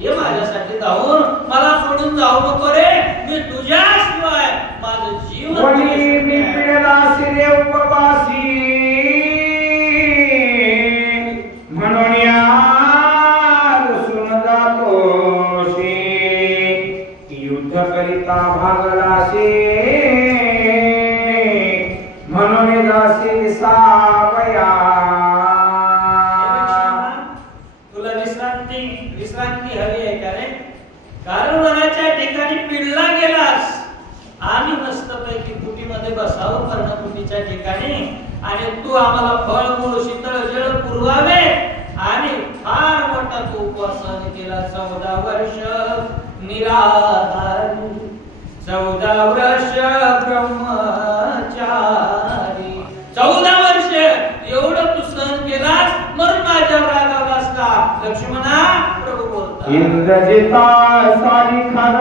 ये माझ्यासाठी जाऊन मला सोडून जाऊ नको रे. मी तुझ्याशिवाय माझं जीवन उपवासी. म्हणून या लसून जातोशी. युद्ध करिता भागलाशी. म्हणून जासी बसावं ठिकाणी. आणि तू आम्हाला फळ मूळ शीतळ जळ पुरवावे. आणि फार मोठा तू उपवासन केला चौदा वर्ष. निराधारी. चौदा वर्ष ब्रह्मचारी. चौदा वर्ष एवढं तू सहन केलास म्हणून माझ्या रागावर असता. लक्ष्मणा प्रभू बोलता इंद्रजिता सारी खान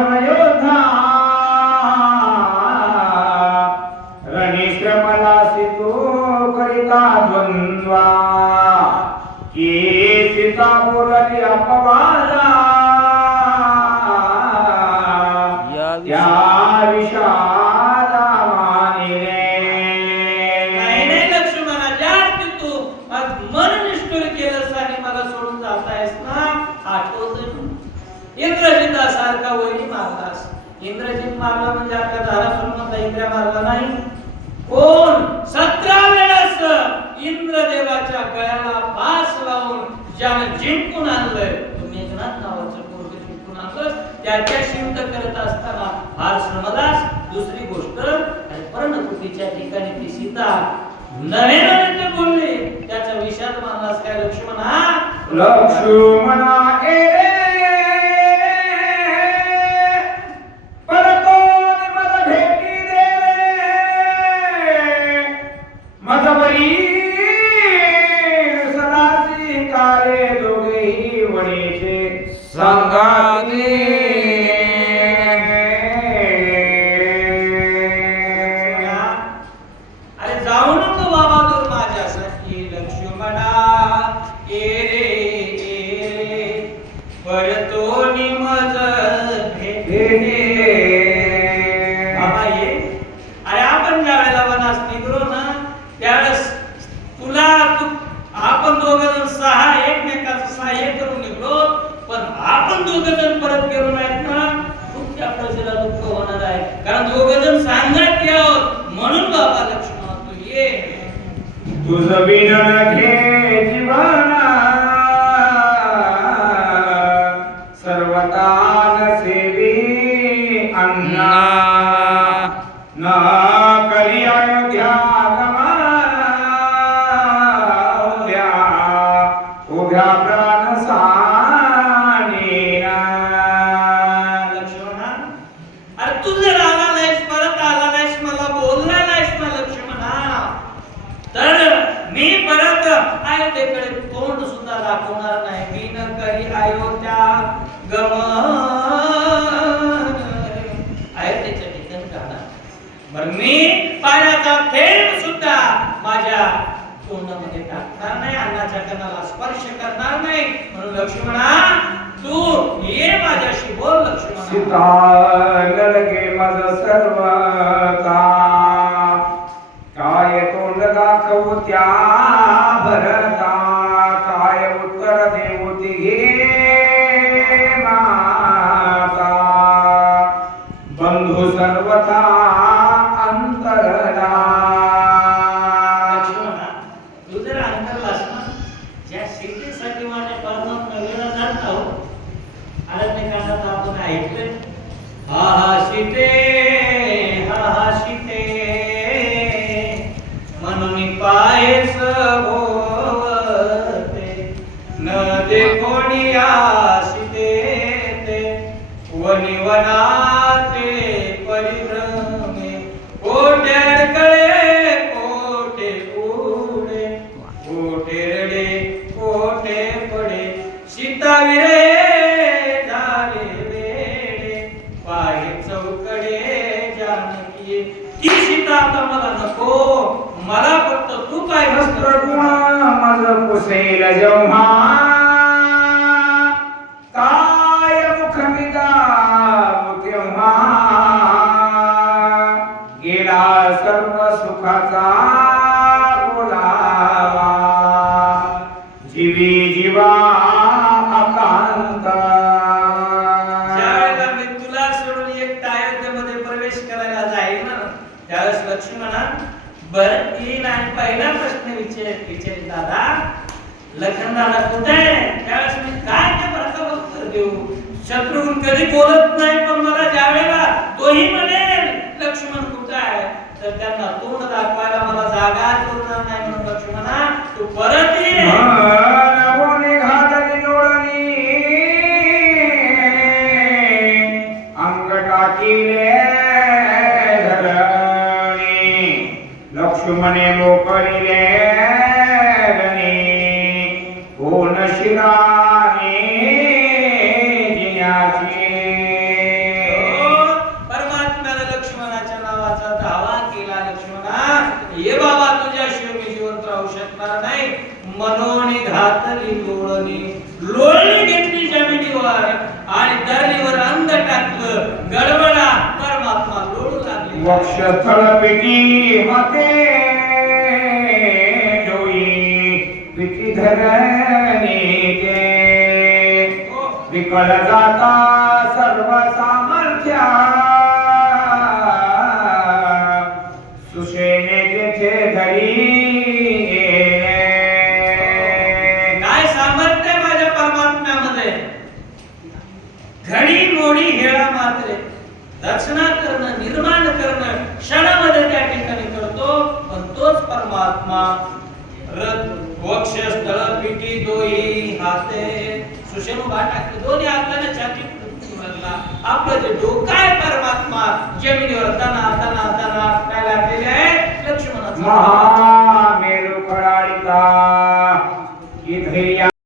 या त्या विषादा नाही मानिले नाही लक्ष्मणा ज्या अर्थी तू आज मन निष्ठुर केलंस आणि मला सोडून जातायस ना? आठवत इंद्रजितासारखा वैरी मारलास इंद्रजित मारला म्हणजे आपल्या इंद्र मारला नाही? कोण? सतरा वेळेस इंद्रदेवाच्या गळ्याला फास लावून ज्यानं जिंकून आणलंय तो मेघनाथ नावाचं पोरग जिंकून आणलं त्याच्याशी युद्ध करत असताना फार श्रमदास दुसरी गोष्ट आणि पर्णकुटीच्या ठिकाणी ती सीता नवे बोलले त्याचा विषाद मानलास काय लक्ष्मण? हा लक्ष्मणा ए परतो तुझ विनन घे जीवना अयोध्या गमन. त्याच्या ठिकाणी जाणार. बरं मी पाण्याचा थेंब सुद्धा माझ्या तोंडामध्ये टाकणार नाही अन्नाच्या कणाला स्पर्श करणार नाही. म्हणून लक्ष्मणा तू ये माझ्याशी बोल लक्ष्मणा सीता लगे मज सर्व काय तोंड दाखवू त्या भरता? काय उत्तर देऊ घे माता? बंधू सर्वथा ఆదరణకన్నా తాతన ఎట్లా ఆశితే मज पुसे येईल जेव्हा काय मुखमिदा तेव्हा गेला सर्व सुखाचा पहिला प्रश्न विचार विचारित दादा. लखन दादा कुठे आहे? त्यावेळेस मी काय त्या भरता उत्तर देऊ? शत्रुघ्न कधी बोलत नाही पण मला ज्यावेळेला तोही म्हणेल लक्ष्मण कुठे आहे? तर त्यांना तोंड दाखवा. लक्ष्मणे मोकळिले गणी कोण शिराने जिन्याची. परमात्म्याला लक्ष्मणाच्या नावाचा दावा केला लक्ष्मणा ये बाबा तुझ्याशिवाय मी जिवंत राहू शकणार नाही. मनोनी घातली लोळणी लोळणी घेतली जमिनीवर आणि दरणीवर अंग टाकलं. गडबडा परमात्मा लोळू लागले. वक्षस्थळ पिटी होते पिटी धरणी जाता सर्व सामर्थ्या सुशेने तेथे धरी काय सामर्थ्य माझ्या परमात्म्यामध्ये? घडी मोडी हेळा मात्रे. रचना करणं निर्माण करणं क्षणामध्ये त्या ठिकाणी करतो पण तोच परमात्मा रथ वक्ष स्थळ पिटी दोही हाते. सुशेनु टाकले दोन्ही हाताने छाती मारला आपलं जे डोकं आहे परमात्मा जमिनीवर तना तना तना काय लागलेले आहे? लक्ष्मणाचा. महामेरु कळाळिता इथे या